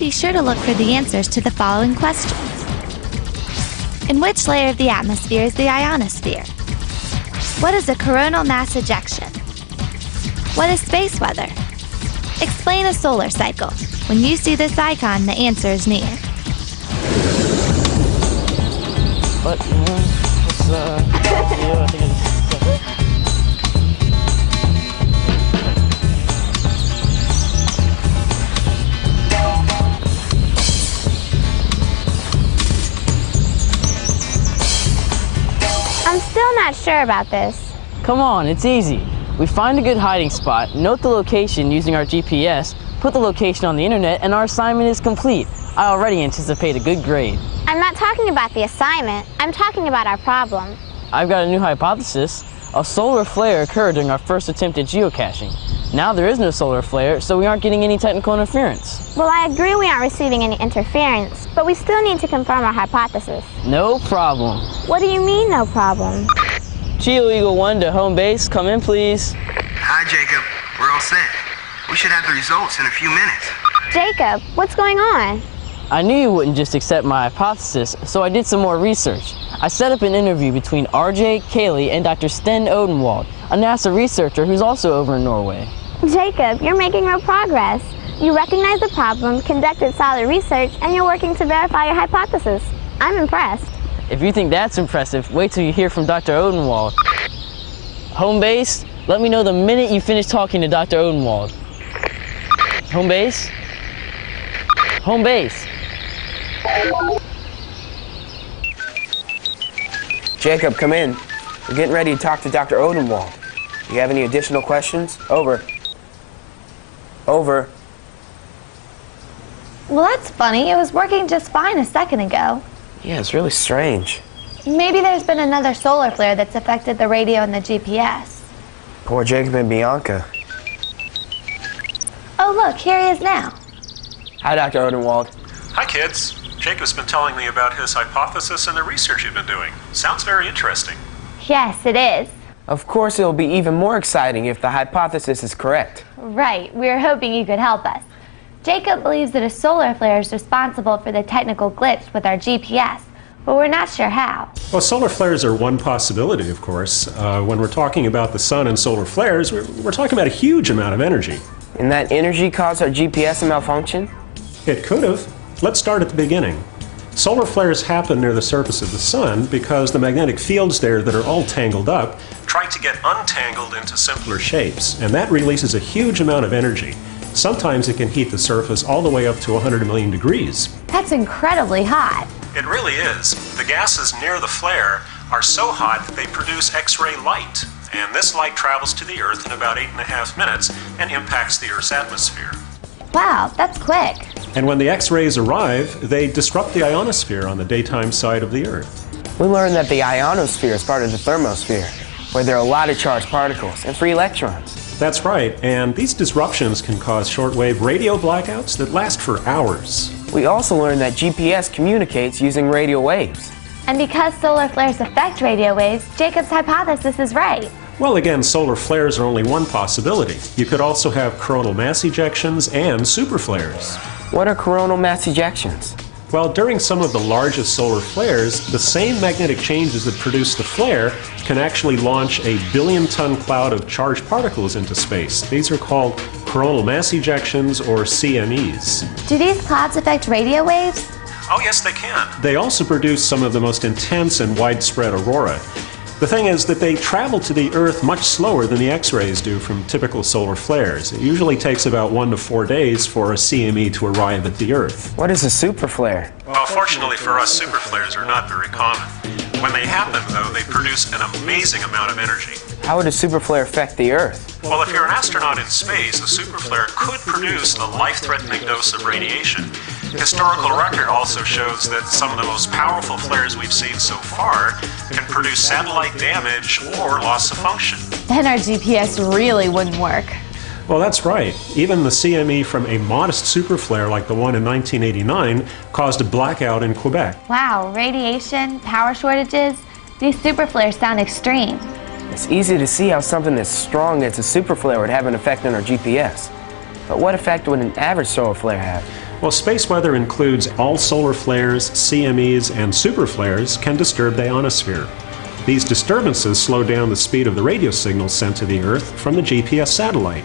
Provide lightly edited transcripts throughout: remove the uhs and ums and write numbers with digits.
Be sure to look for the answers to the following questions. In which layer of the atmosphere is the ionosphere? What is a coronal mass ejection? What is space weather? Explain a solar cycle. When you see this icon, the answer is near. But, yeah, I think it's... I'm still not sure about this. Come on, it's easy. We find a good hiding spot, note the location using our GPS, put the location on the internet, and our assignment is complete. I already anticipate a good grade. I'm not talking about the assignment. I'm talking about our problem. I've got a new hypothesis. A solar flare occurred during our first attempt at geocaching. Now there is no solar flare, so we aren't getting any technical interference. Well, I agree we aren't receiving any interference, but we still need to confirm our hypothesis. No problem. What do you mean, no problem? Geo Eagle 1 to home base, come in please. Hi, Jacob. We're all set. We should have the results in a few minutes. Jacob, what's going on? I knew you wouldn't just accept my hypothesis, so I did some more research. I set up an interview between RJ, Kaylee, and Dr. Sten Odenwald, a NASA researcher who's also over in Norway. Jacob, you're making real progress. You recognize the problem, conducted solid research, and you're working to verify your hypothesis. I'm impressed. If you think that's impressive, wait till you hear from Dr. Odenwald. Home base, let me know the minute you finish talking to Dr. Odenwald. Home base? Home base. Jacob, come in. We're getting ready to talk to Dr. Odenwald. Do you have any additional questions? Over. Over. Well, that's funny. It was working just fine a second ago. Yeah, it's really strange. Maybe there's been another solar flare that's affected the radio and the GPS. Poor Jacob and Bianca. Oh, look, here he is now. Hi, Dr. Odenwald. Hi, kids. Jacob's been telling me about his hypothesis and the research you've been doing. Sounds very interesting. Yes, it is. Of course, it'll be even more exciting if the hypothesis is correct. Right. We were hoping you could help us. Jacob believes that a solar flare is responsible for the technical glitch with our GPS, but we're not sure how. Well, solar flares are one possibility, of course. When we're talking about the sun and solar flares, we're talking about a huge amount of energy. And that energy caused our GPS to malfunction? It could have. Let's start at the beginning. Solar flares happen near the surface of the sun because the magnetic fields there that are all tangled up try to get untangled into simpler shapes, and that releases a huge amount of energy. Sometimes it can heat the surface all the way up to 100 million degrees. That's incredibly hot. It really is. The gases near the flare are so hot that they produce X-ray light, and this light travels to the Earth in about 8.5 minutes and impacts the Earth's atmosphere. Wow, that's quick. And when the X-rays arrive, they disrupt the ionosphere on the daytime side of the Earth. We learned that the ionosphere is part of the thermosphere, where there are a lot of charged particles and free electrons. That's right, and these disruptions can cause shortwave radio blackouts that last for hours. We also learned that GPS communicates using radio waves. And because solar flares affect radio waves, Jacob's hypothesis is right. Well, again, solar flares are only one possibility. You could also have coronal mass ejections and superflares. What are coronal mass ejections? Well, during some of the largest solar flares, the same magnetic changes that produce the flare can actually launch a billion-ton cloud of charged particles into space. These are called coronal mass ejections, or CMEs. Do these clouds affect radio waves? Oh, yes, they can. They also produce some of the most intense and widespread aurora. The thing is that they travel to the Earth much slower than the X-rays do from typical solar flares. It usually takes about 1 to 4 days for a CME to arrive at the Earth. What is a superflare? Well, fortunately for us, superflares are not very common. When they happen, though, they produce an amazing amount of energy. How would a superflare affect the Earth? Well, if you're an astronaut in space, a superflare could produce a life-threatening dose of radiation. Historical record also shows that some of the most powerful flares we've seen so far can produce satellite damage or loss of function. Then our GPS really wouldn't work. Well, that's right. Even the CME from a modest superflare like the one in 1989 caused a blackout in Quebec. Wow, radiation, power shortages, these superflares sound extreme. It's easy to see how something as strong as a superflare would have an effect on our GPS. But what effect would an average solar flare have? Well, space weather includes all solar flares, CMEs, and superflares can disturb the ionosphere. These disturbances slow down the speed of the radio signals sent to the Earth from the GPS satellite,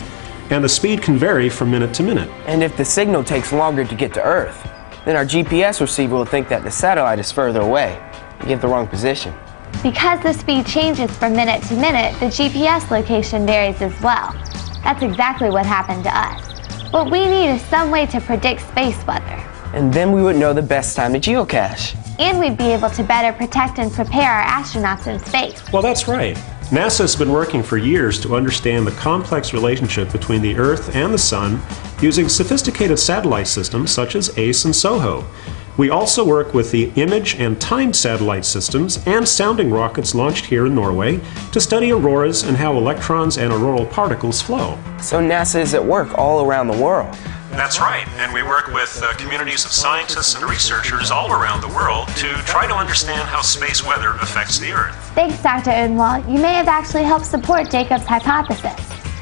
and the speed can vary from minute to minute. And if the signal takes longer to get to Earth, then our GPS receiver will think that the satellite is further away and get the wrong position. Because the speed changes from minute to minute, the GPS location varies as well. That's exactly what happened to us. What we need is some way to predict space weather. And then we would know the best time to geocache. And we'd be able to better protect and prepare our astronauts in space. Well, that's right. NASA's been working for years to understand the complex relationship between the Earth and the Sun using sophisticated satellite systems such as ACE and SOHO. We also work with the image and timed satellite systems and sounding rockets launched here in Norway to study auroras and how electrons and auroral particles flow. So NASA is at work all around the world. That's right, and we work with communities of scientists and researchers all around the world to try to understand how space weather affects the Earth. Thanks, Dr. Odenwald. You may have actually helped support Jacob's hypothesis.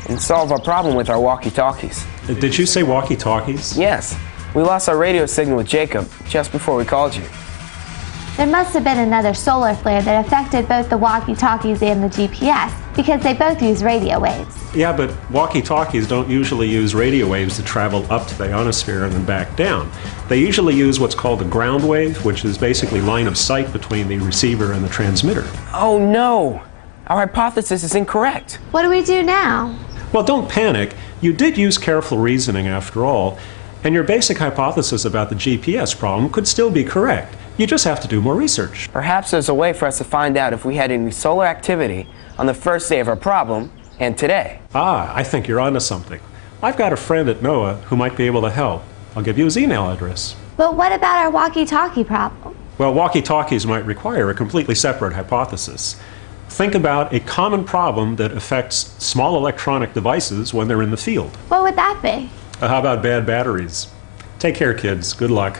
And solve our problem with our walkie-talkies. Did you say walkie-talkies? Yes. We lost our radio signal with Jacob just before we called you. There must have been another solar flare that affected both the walkie-talkies and the GPS, because they both use radio waves. Yeah, but walkie-talkies don't usually use radio waves to travel up to the ionosphere and then back down. They usually use what's called a ground wave, which is basically line of sight between the receiver and the transmitter. Oh no! Our hypothesis is incorrect. What do we do now? Well, don't panic. You did use careful reasoning after all, and your basic hypothesis about the GPS problem could still be correct. You just have to do more research. Perhaps there's a way for us to find out if we had any solar activity on the first day of our problem and today. Ah, I think you're onto something. I've got a friend at NOAA who might be able to help. I'll give you his email address. But what about our walkie-talkie problem? Well, walkie-talkies might require a completely separate hypothesis. Think about a common problem that affects small electronic devices when they're in the field. What would that be? How about bad batteries? Take care, kids. Good luck.